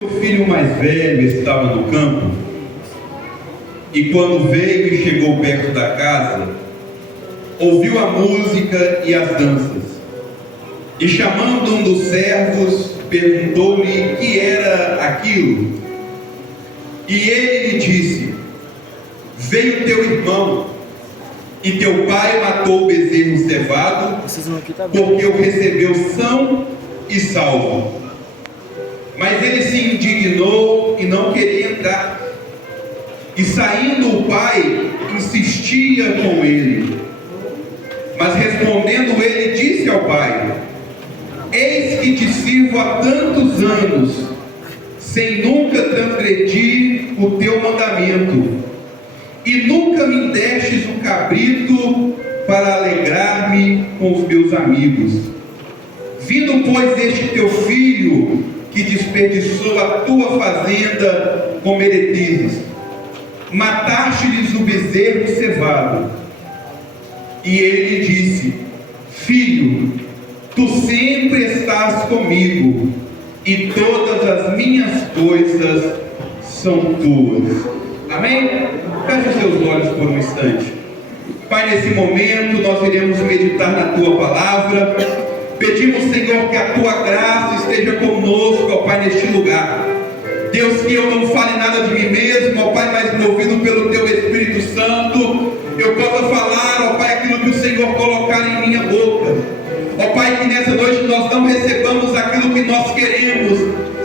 O filho mais velho estava no campo, e quando veio e chegou perto da casa, ouviu a música e as danças. E chamando um dos servos, perguntou-lhe que era aquilo. E ele lhe disse: veio teu irmão, e teu pai matou o bezerro cevado, porque o recebeu são e salvo. Mas ele se indignou e não queria entrar. E saindo o pai, insistia com ele. Mas respondendo ele, disse ao pai: eis que te sirvo há tantos anos, sem nunca transgredir o teu mandamento, e nunca me destes um cabrito para alegrar-me com os meus amigos. Vindo, pois, este teu filho, que desperdiçou a tua fazenda com meretrizes, mataste-lhes o bezerro cevado. E ele disse: filho, tu sempre estás comigo, e todas as minhas coisas são tuas. Amém? Feche os seus olhos por um instante. Pai, nesse momento nós iremos meditar na tua palavra. Pedimos, Senhor, que a tua graça esteja conosco, ó Pai, neste lugar. Deus, que eu não fale nada de mim mesmo, ó Pai, mas movido pelo teu Espírito Santo, eu possa falar, ó Pai, aquilo que o Senhor colocar em minha boca. Ó Pai, que nessa noite nós não recebamos aquilo que nós queremos,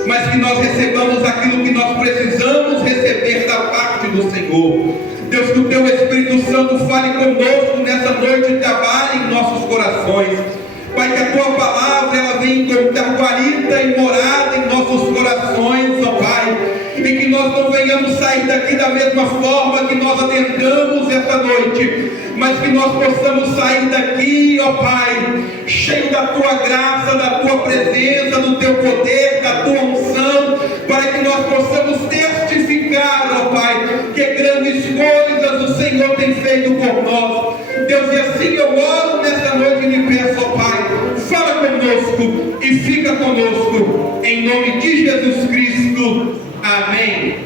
mas que nós recebamos aquilo que nós precisamos receber da parte do Senhor. Deus, que o teu Espírito Santo fale conosco nessa noite e trabalhe em nossos corações. Pai, que a tua palavra ela venha encontrar guarida e morada em nossos corações, ó Pai, e que nós não venhamos sair daqui da mesma forma que nós adentramos essa noite, mas que nós possamos sair daqui, ó Pai, cheio da tua graça, da tua presença, do teu poder, da tua unção, para que nós possamos testificar, ó Pai, que grandes coisas o Senhor tem feito por nós. Deus, e assim eu oro nessa noite e lhe peço, ó Pai, fala conosco e fica conosco, em nome de Jesus Cristo. Amém.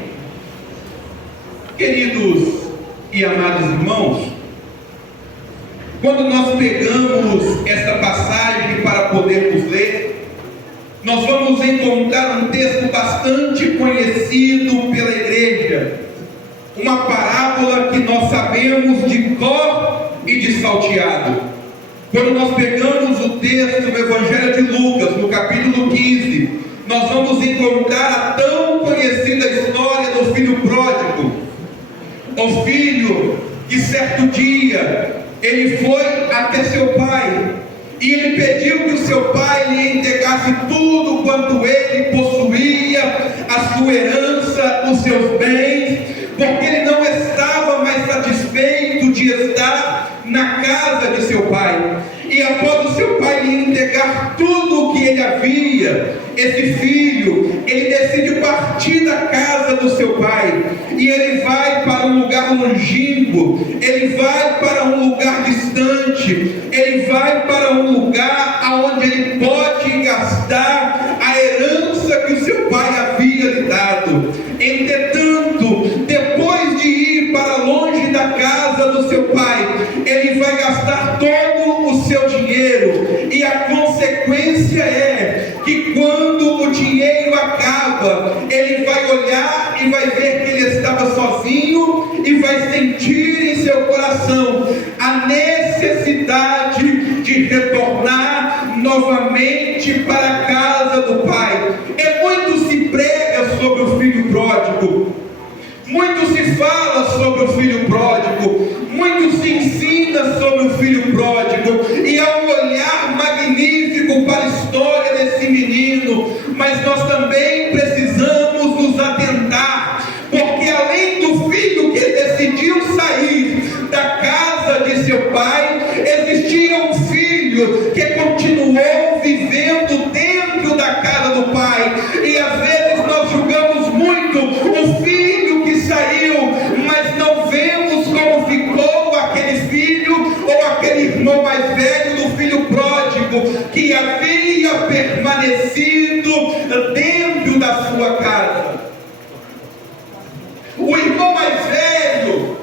Queridos e amados irmãos, quando nós pegamos esta passagem para podermos ler, nós vamos encontrar um texto bastante conhecido pela igreja, uma parábola que nós sabemos de cor e de salteado. Quando nós pegamos o texto do Evangelho de Lucas, no capítulo 15, nós vamos encontrar a tão conhecida história do filho pródigo. O filho que certo dia ele foi até seu pai e ele pediu que o seu pai lhe entregasse tudo quanto ele possuía, a sua herança, os seus bens, porque ele não estava mais satisfeito de estar na casa de seu pai. E após o seu pai lhe entregar tudo o que ele havia, esse filho, ele decide partir da casa do seu pai, e ele vai para um lugar longínquo, ele vai para um lugar distante, ele vai para um lugar onde ele pode gastar a herança que o seu pai havia lhe dado. Entretanto, depois de ir para longe da casa do seu pai, ele vai gastar todo o seu dinheiro, e a consequência é que quando o dinheiro acaba, ele vai olhar e vai ver que ele estava sozinho, e vai sentir em seu coração a necessidade de retornar novamente para a casa do pai. E muito se prega sobre o filho pródigo, muito se fala sobre o filho pródigo, muito se ensina sobre o filho pródigo, e há um olhar magnífico para a história desse menino, mas nós também precisamos nos atentar, porque além do filho que decidiu sair da casa de seu pai, existia um filho que continuou vivendo dentro da casa do pai, e às vezes nós julgamos muito o filho que saiu, mas não vemos como ficou aquele filho ou aquele irmão mais velho do filho pródigo, que havia permanecido dentro da sua casa. casa. O irmão mais velho,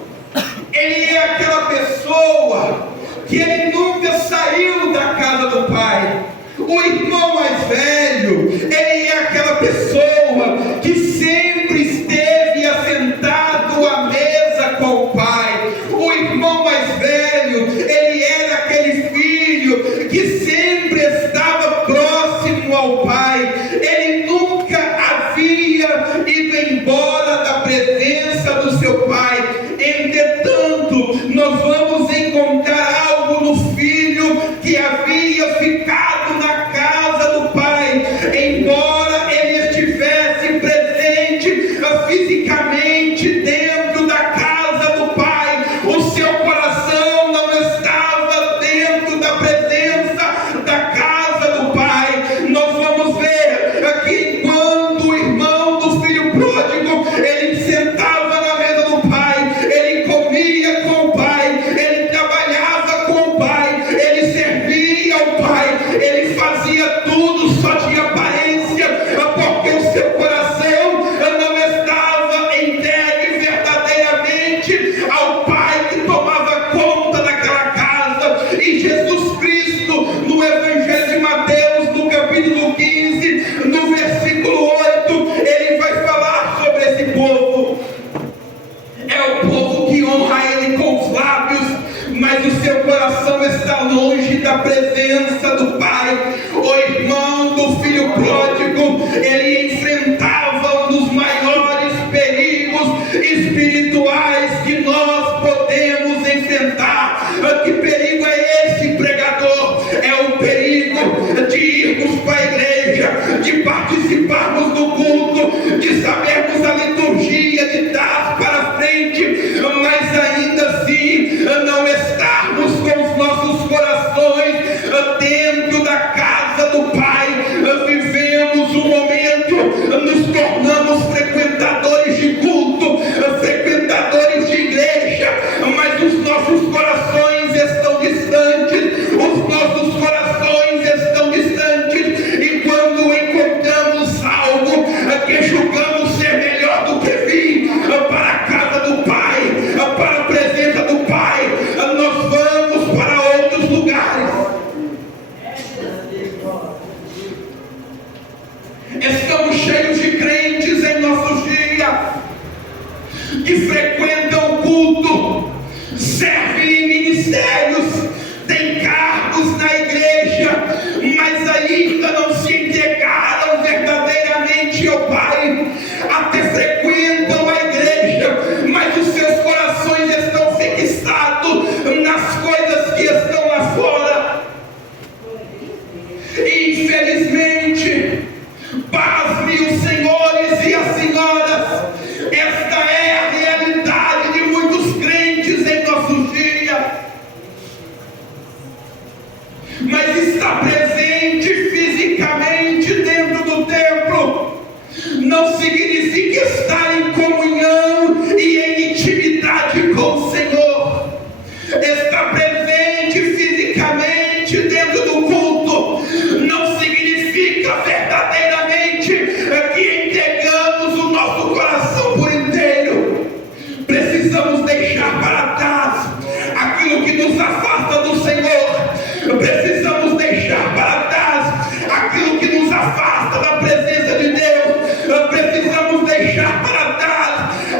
ele é aquela pessoa que ele nunca saiu da casa do pai. O irmão mais velho, ele é aquela pessoa que sempre esteve assentado à mesa com o pai. O irmão mais velho, ele era aquele filho que sempre estava próximo ao pai. Ele nunca havia ido embora da presença do seu pai. Entretanto, nós vamos encontrar algo no filho que havia ficado na casa do pai. Embora ele estivesse presente fisicamente dentro da casa do pai, o seu coração não estava dentro da presença da casa do pai. Nós vamos ver que enquanto o irmão do filho pródigo, ele sentava na mesa do pai, ele comia com o pai, ele trabalhava com o pai, ele servia ao pai, ele fazia tudo só de aparência, porque o seu coração não estava entregue verdadeiramente ao pai que tomava conta daquela casa. E Jesus Cristo, no Evangelho de Mateus, no capítulo 15, no versículo 8, ele vai falar sobre esse povo. É o povo que honra ele com os lábios, mas o seu coração está longe da presença do pai. O irmão do filho pródigo, ele enfrentava um dos maiores perigos espirituais que nós podemos enfrentar. Que perigo é esse, pregador? É o perigo de irmos para a igreja, de participarmos do culto, de sabermos a liturgia, de dar para frente, mas ainda assim não estarmos com os nossos corações dentro da casa do pai. Vivemos um momento, nos tornamos frequentadores de culto, frequentadores de igreja, mas os nossos corações estão distantes, os nossos corações estão distantes, e quando encontramos algo que julgamos ser melhor do que vir para a casa do pai, para a presença do pai, nós vamos para outros lugares. Estamos cheios de crentes em nossos dias que frequentam o culto, servem em ministérios, têm cargos na igreja, mas ainda não se entregaram verdadeiramente ao pai. Até frequentam a igreja, mas os seus corações estão fixados nas coisas que estão lá fora. E infelizmente, pasme os senhores e as senhoras, esta é a realidade de muitos crentes em nossos dias. Mas está presente fisicamente dentro do templo não significa estar em comunhão e em intimidade com o Senhor. Estar presente fisicamente dentro do culto não significa verdadeiramente que entregamos o nosso coração por inteiro. Precisamos deixar para trás aquilo que nos afasta do Senhor. Precisamos deixar para trás aquilo que nos afasta da presença de Deus. Precisamos deixar para trás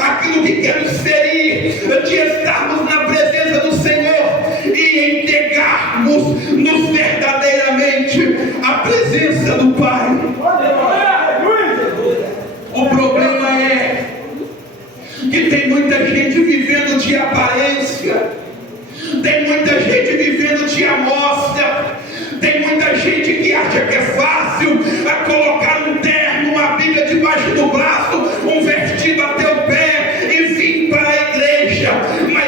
aquilo que quer nos ferir, de estarmos na presença do Senhor e entregarmos-nos verdadeiramente à presença do Pai. O problema é que tem muita gente vivendo de aparência, tem muita gente vivendo de amostra, tem muita gente que acha que é fácil colocar um terno, uma Bíblia debaixo do braço, um vestido até o pé e vir para a igreja, mas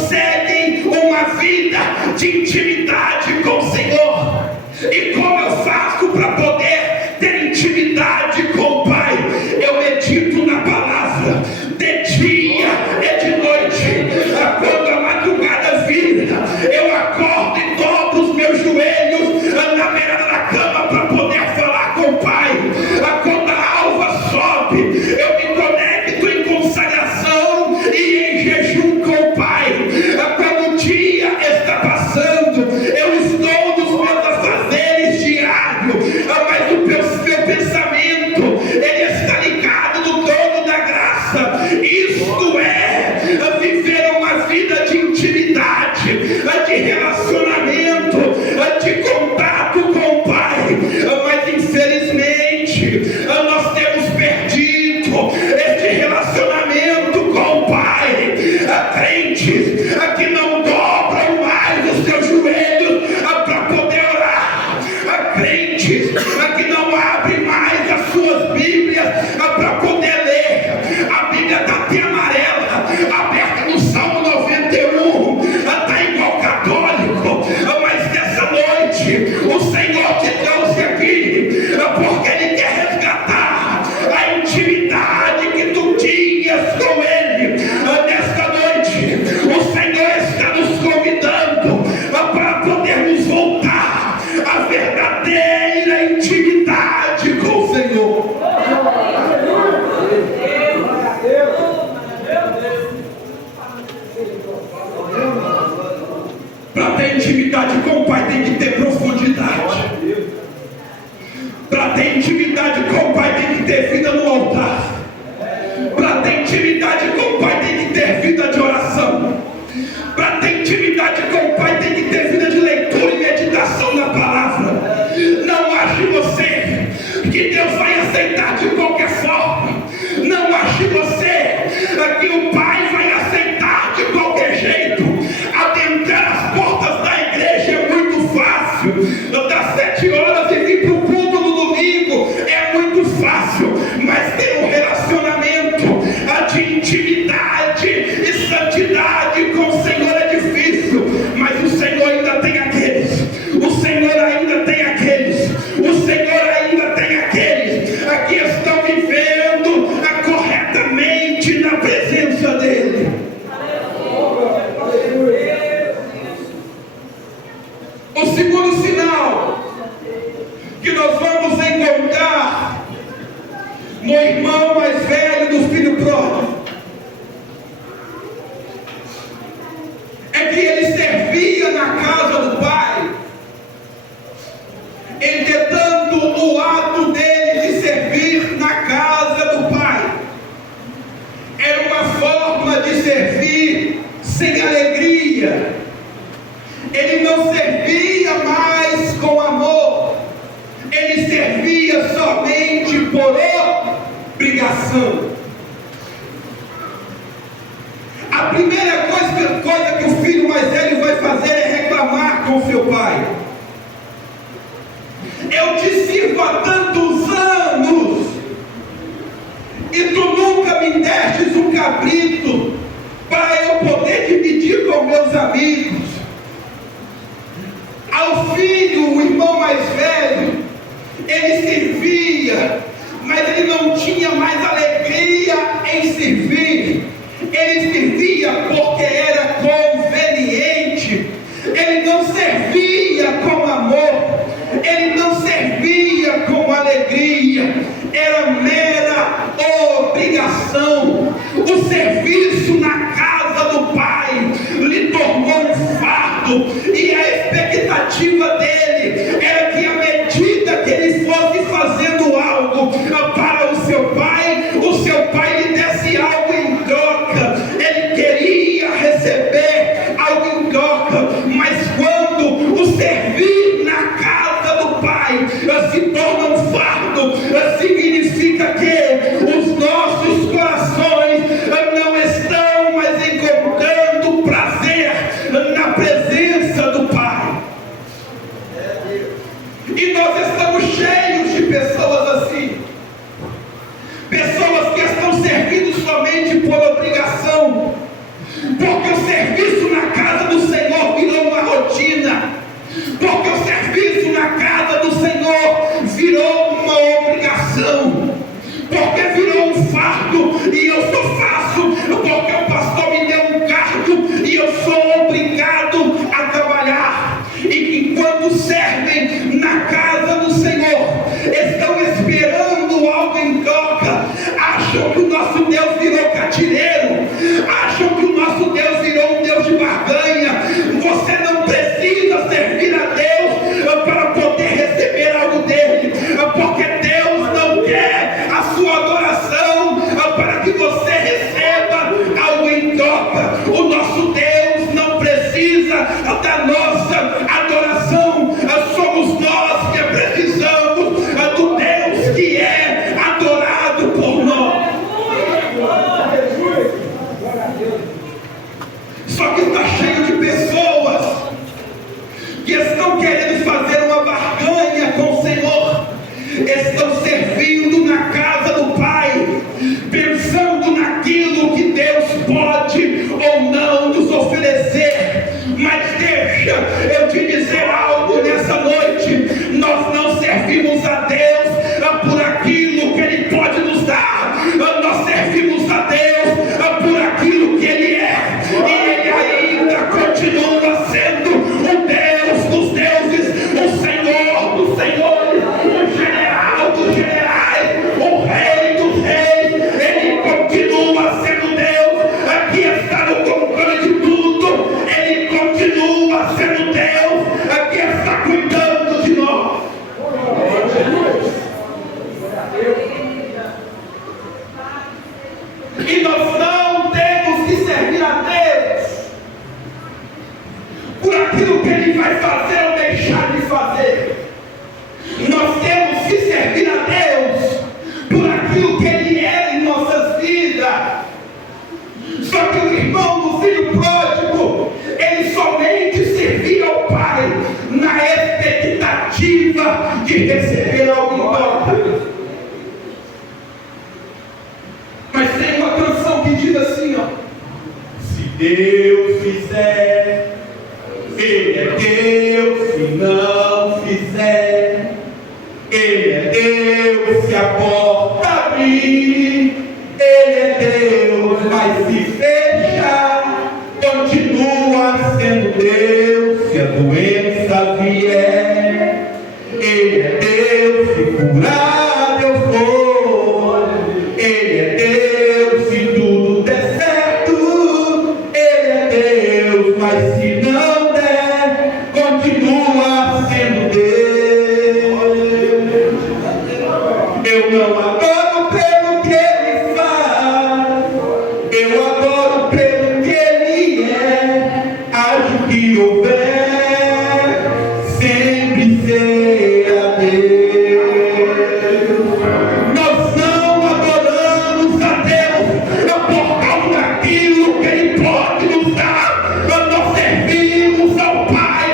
conseguem uma vida de intimidade com o Senhor. E como eu faço para poder ter intimidade com o Pai? Eu medito na palavra, de dia e de noite. Quando a madrugada vira, eu acordo e dobro os meus joelhos na beira da cama para poder falar com o Pai. Quando a alva sobe, eu me conecto em consagração e em jejum com o Pai. Quando o dia está passando, eu estou nos meus afazeres diários, mas o meu pensamento, ele está ligado no trono da graça. Isto é viver uma vida de intimidade, de relacionamento, de contato com o Pai. Mas infelizmente nós temos perdido este relacionamento com o Pai. Crentes que não dobram mais os seus joelhos para poder orar, crentes que não abrem mais as suas Bíblias para poder ler. A Bíblia está até amarela, aberta no Salmo 91, está igual católico. Mas dessa noite o Senhor te trouxe aqui porque Ele quer resgatar a intimidade que tu tinhas com Ele. Nesta noite o Senhor está nos convidando para podermos voltar à verdadeira intimidade com o Senhor. Para ter intimidade com o Pai tem que ter profundidade. Para ter intimidade com o Pai tem que ter vida no altar. Para ter intimidade com o Pai tem que ter vida de oração. Para ter intimidade com o Pai tem que ter vida de leitura e meditação na palavra. Não ache você que Deus vai aceitar de qualquer forma. Não ache você que o Pai vai aceitar de qualquer jeito. Adentrar as portas da igreja é muito fácil. Das 7 horas e vir para o culto no domingo é muito fácil. Mas ter um relacionamento de intimidade e santidade com o Senhor é difícil. Mas o Senhor ainda tem aqueles. O Senhor ainda tem aqueles. O Senhor ainda tem aqueles que estão vivendo corretamente na presença dEle. O segundo sinal que nós vamos encontrar no irmão mais velho do filho pródigo é que ele servia na casa do pai. Entretanto, o ato dele de servir na casa do pai era uma forma de servir sem alegria. Ele não servia mais com amor, ele servia somente por obrigação. A primeira coisa que o filho mais velho vai fazer é reclamar com seu pai. Eu te sirvo há tantos anos e tu nunca me destes um cabrito para eu poder dividir com meus amigos. Ao filho, o irmão mais velho, ele servia, mas ele não tinha mais alegria em servir. Ele servia porque era conveniente. Ele não servia com amor, ele não servia com alegria, era mera obrigação. O serviço na casa do pai lhe tornou um fardo, e a expectativa dele era que à medida que ele fosse fazendo algo para o seu pai lhe desse algo em troca. Ele queria receber algo em troca, mas quando o servir na casa do pai se torna um fardo, significa que os nossos corações não estão mais encontrando prazer na presença do Pai. da nossa adoração. Somos nós que precisamos do Deus que é adorado por nós. Só que está cheio de pessoas que estão querendo fazer uma barganha com o Senhor, estão servindo na casa do Pai, pensando naquilo que Deus pode ou não nos oferecer. Mas deixa eu te dizer algo nessa noite: nós não servimos a Deus por aquilo que Ele pode nos dar, nós servimos a Deus por aquilo que Ele é, e Ele ainda continua sendo o Deus dos deuses, o Senhor dos senhores, o general dos generais, o rei dos reis. Ele continua sendo Deus que está no controle de tudo. Ele continua sendo Deus que está cuidando de nós. E nós não temos que servir a Deus por aquilo que Ele vai fazer ou deixar de fazer. Nós temos que servir a Deus por aquilo que Ele é em nossas vidas. Só que o irmão do filho pródigo, ele somente servia ao Pai na expectativa de receber algo em volta. Mas tem uma canção que diz assim, ó: se Deus fizer, Ele é Deus. Se não fizer, Ele é Deus. Se a porta abrir, Ele é Deus. Mas se fechar, continua sendo Deus. Se a doença vier, Ele é Deus. Se curar eu for, Ele é Deus. Se tudo der certo, Ele é Deus. Mas se não der, continua sendo Deus. Eu não adoro pelo que Ele faz, eu adoro pelo que Ele é. Haja o que houver, sempre será Deus. Nós não adoramos a Deus por causa daquilo que Ele pode nos dar. Nós servimos ao Pai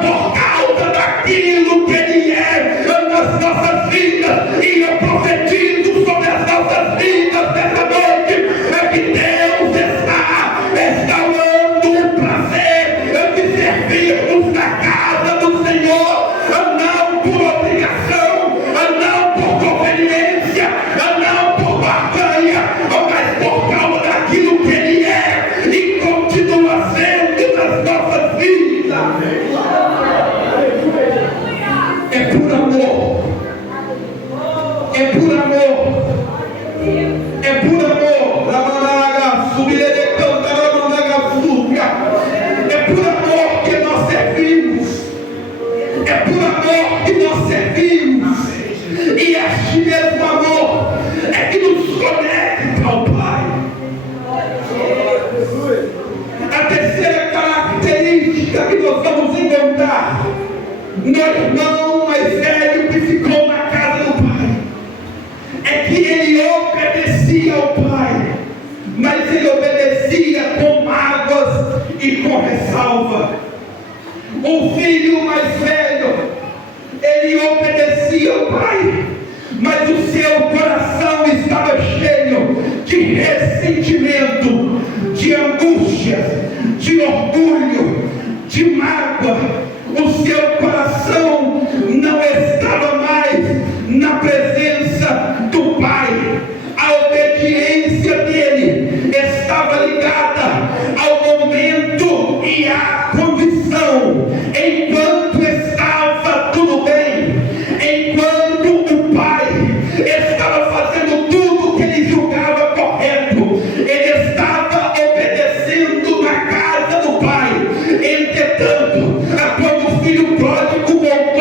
por causa daquilo que Ele é nas nossas vidas. E eu profetizo sobre as nossas vidas dessa noite que Deus está restaurando o prazer de servirmos na casa do Senhor, não por obrigação, não por conveniência, não por barganha, mas por causa daquilo que Ele é e continua sendo nas nossas vidas. É por amor, é por amor, é por amor. É por amor que nós servimos, é por amor que nós servimos, e este mesmo amor é que nos conecta ao Pai. A terceira característica que nós vamos encontrar no irmão mais velho que ficou na casa do Pai é que ele obedecia ao Pai, mas ele obedecia com mágoas e com ressalva. O filho mais velho, ele obedecia ao Pai, mas o seu coração estava cheio de ressentimento, de angústia, de orgulho, de mágoa. O seu coração não estava mais na presença do Pai. A obediência dele estava ligada ao momento e à condição. Enquanto estava tudo bem, enquanto o Pai estava fazendo tudo que ele julgava correto, ele estava obedecendo na casa do Pai. Entretanto, quando o filho pródigo voltou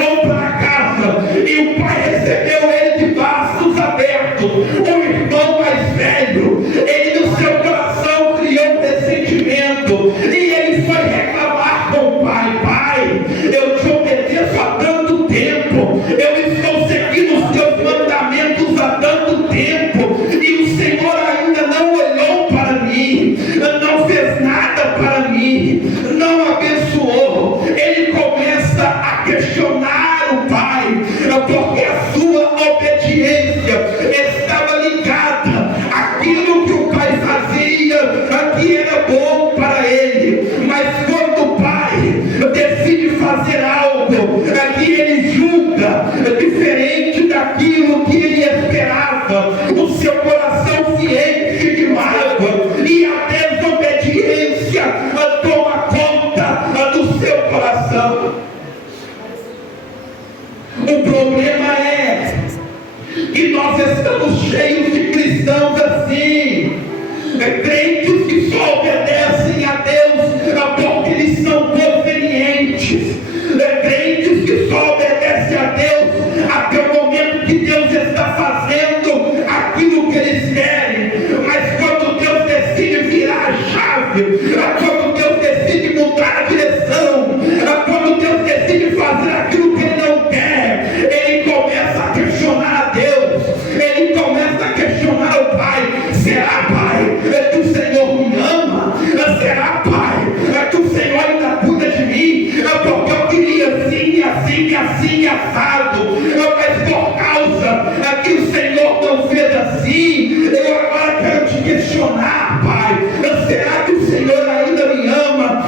no seu coração. O problema é que nós estamos cheios de cristãos assim, crentes que só obedecem a Deus porque eles são convenientes, crentes que só obedecem a Deus até o momento que Deus está fazendo aquilo que eles querem, mas quando Deus decide virar a chave, quando Deus decide mudar a direção, quando Deus decide fazer aquilo que Ele não quer, Ele começa a questionar a Deus, Ele começa a questionar o Pai. Será, Pai, que o Senhor me ama? Será, Pai, que o Senhor ainda cuida de mim? Porque eu queria assim, assim, assim, assado, mas por causa que o Senhor não fez assim, eu agora quero te questionar, Pai. Será que o Senhor ainda me ama?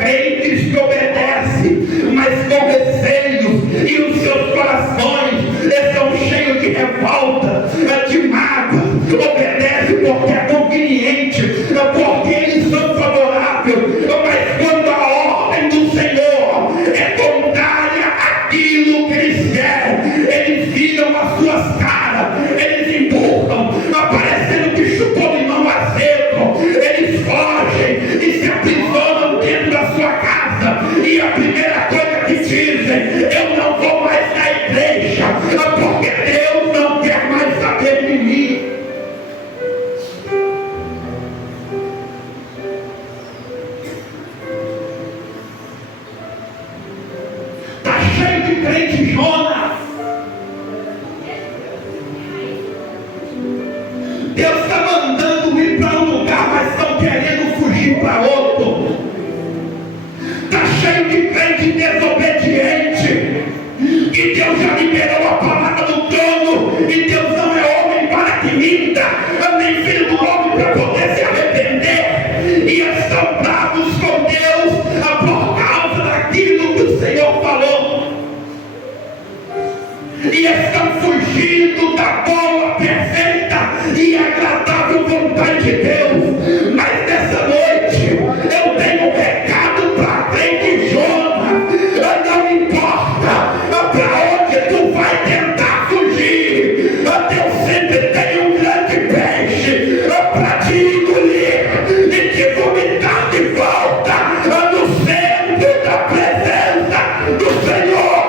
Crentes que obedecem, mas com receios, e os seus corações estão cheios de revolta, de mágoa. Obedece porque é conveniente, porque eles são favoráveis, mas quando a ordem do Senhor é contrária àquilo que eles querem, eles viram as suas caras, eles empurram, parecendo que chupou limão azedo, eles fogem e se aprisionam dentro da sua casa, e a primeira coisa que dizem: eu não vou mais na igreja, porque Deus não quer mais saber de mim. Está cheio de crente Jonas. Deus está mandando ir para um lugar, mas estão querendo fugir para outro. Está cheio de crente desobediente, que Deus já liberou a palavra do trono, e Deus não é homem para que minta, nem filho do homem para poder se arrepender, e estão bravos com Deus por causa daquilo que o Senhor falou, e estão fugindo da boa, perfeita e agradável vontade de Deus. Mas nessa noite eu tenho um recado para crente Jonas: não importa para onde tu vai tentar fugir, Deus sempre tem um grande peixe para te engolir e te vomitar de volta no centro da presença do Senhor.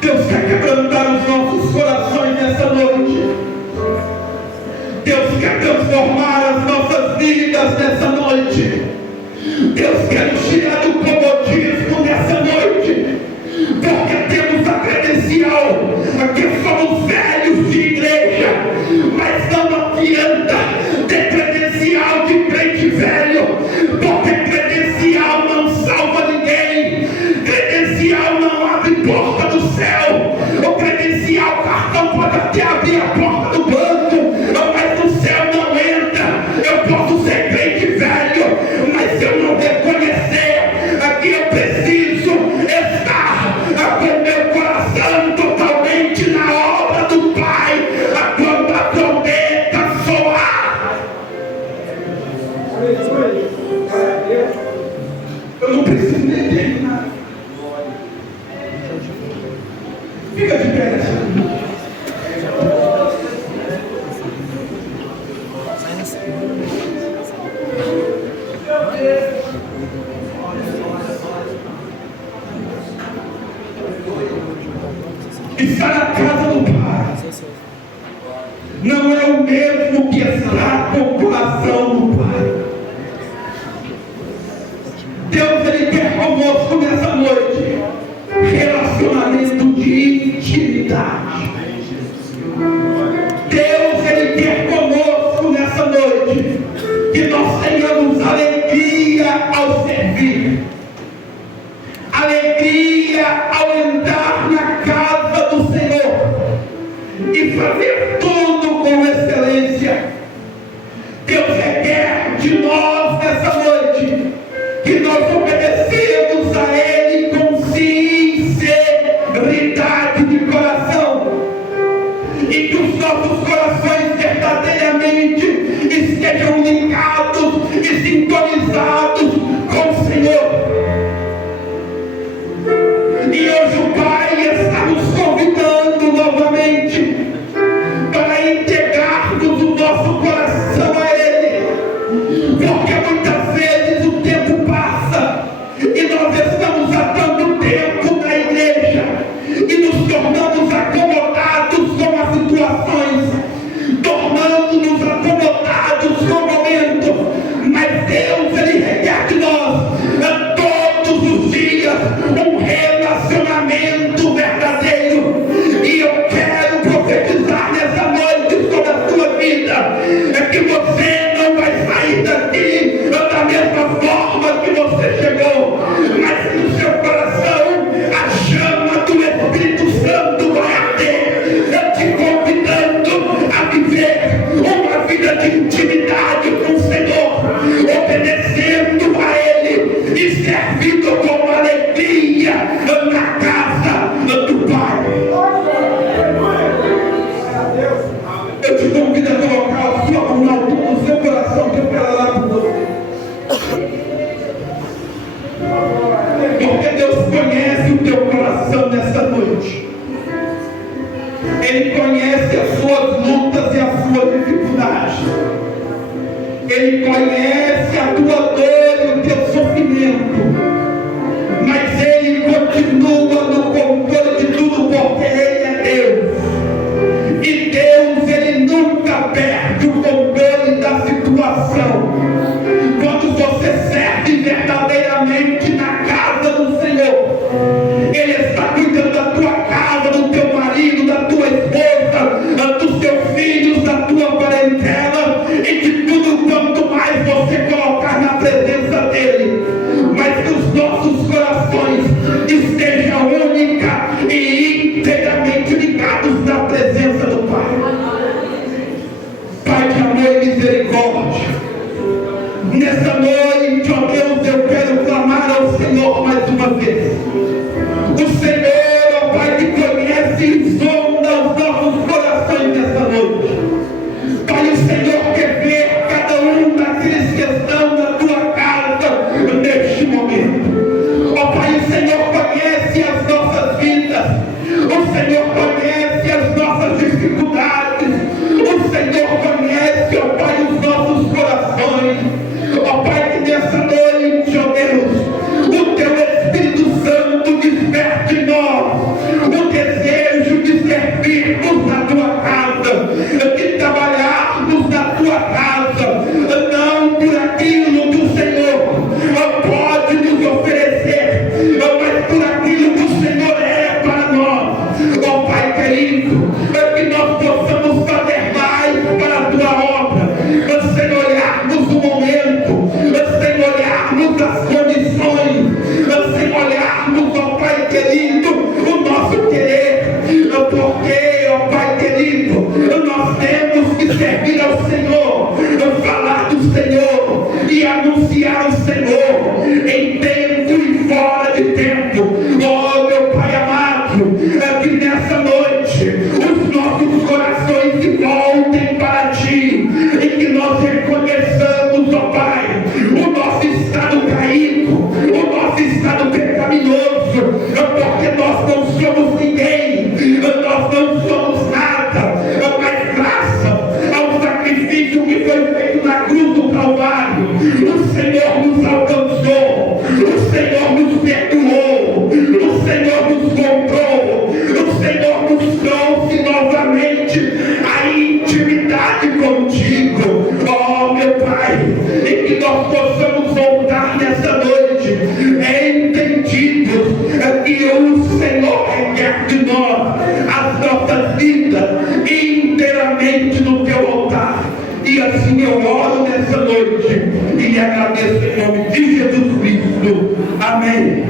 Deus quer quebrantar os nossos corações nessa noite. Deus quer transformar as nossas vidas nessa noite. Deus quer nos tirar do comodismo nessa noite, porque temos a credencial que somos velhos de igreja, mas não adianta ter credencial de crente velho, porque credencial não salva ninguém, credencial não abre porta do céu. O credencial, o cartão pode até abrir a porta do banco, mas no céu não entra. Eu posso ser crente velho, mas se eu não reconhecer que eu preciso estar com meu coração totalmente na obra do Pai, quando a trombeta soar, eu não preciso nem terminar. Fica de pé nessa noite. Estar na casa do Pai não é o mesmo que estar com o coração do Pai. Deus, Ele quer conosco nessa noite relacionamento de intimidade. Deus, Ele quer conosco nessa noite que nós tenhamos alegria ao servir, alegria ao entrar na casa do Senhor e fazer tudo com excelência. Deus requer de nós nessa noite que nós obedecemos a Ele com sinceridade de coração. Ele conhece as suas lutas e as suas dificuldades. Ele conhece a tua dor e o teu sofrimento. Mas Ele continua no controle de tudo, porque Ele é Deus. E Deus, Ele nunca perde o controle da situação. Quando você serve verdadeiramente na casa do Senhor, Ele está cuidando da tua casa, do teu marido, da tua esposa, dos teus filhos, da tua parentela e de tudo quanto mais você colocar na presença dEle. Mas que os nossos corações estejam única e inteiramente ligados na presença do Pai. Pai de amor e misericórdia, nessa noite, ó Deus, eu quero clamar ao Senhor mais uma vez. O Senhor, ó Pai, que conhece e sonda os nossos corações nessa noite. Pai, o Senhor quer ver cada um daqueles que estão na tua casa neste momento. Ó Pai, o Senhor conhece as nossas vidas. O Senhor conhece as nossas dificuldades. O Senhor conhece, ó Pai, os nossos corações. Ó Pai, que nessa noite, ó Deus, o teu Espírito Santo desperte em nós o desejo de servirmos na tua casa, de trabalharmos na tua casa, não por aquilo que o Senhor pode nos oferecer, mas por aquilo que o Senhor é para nós. Ó Pai querido, que nós possamos fazer mais para a tua obra, sem olharmos o momento, sem olharmos as condições, sem olharmos, ó Pai querido, o nosso querer, porque, ó Pai querido, nós temos que servir ao Senhor, falar do Senhor e anunciar o Senhor em tempo e fora de tempo. Ó meu Pai amado, que nessa noite os nossos corações se voltem para Ti e que nós reconheçamos, ó Pai, o nosso estado caído, o nosso estado pecaminoso, porque nós não somos ninguém, nós não somos nada, mas graças ao sacrifício que foi feito na cruz do Calvário, o Senhor nos alcançou, o Senhor nos perdoou, o Senhor nos comprou, o Senhor nos trouxe novamente a intimidade contigo. Ó meu Pai, e que nós possamos voltar nessa noite entendidos que o Senhor requer de nós as nossas vidas inteiramente no teu altar. E assim eu oro nessa noite e agradeço em nome de Jesus Cristo. Amém.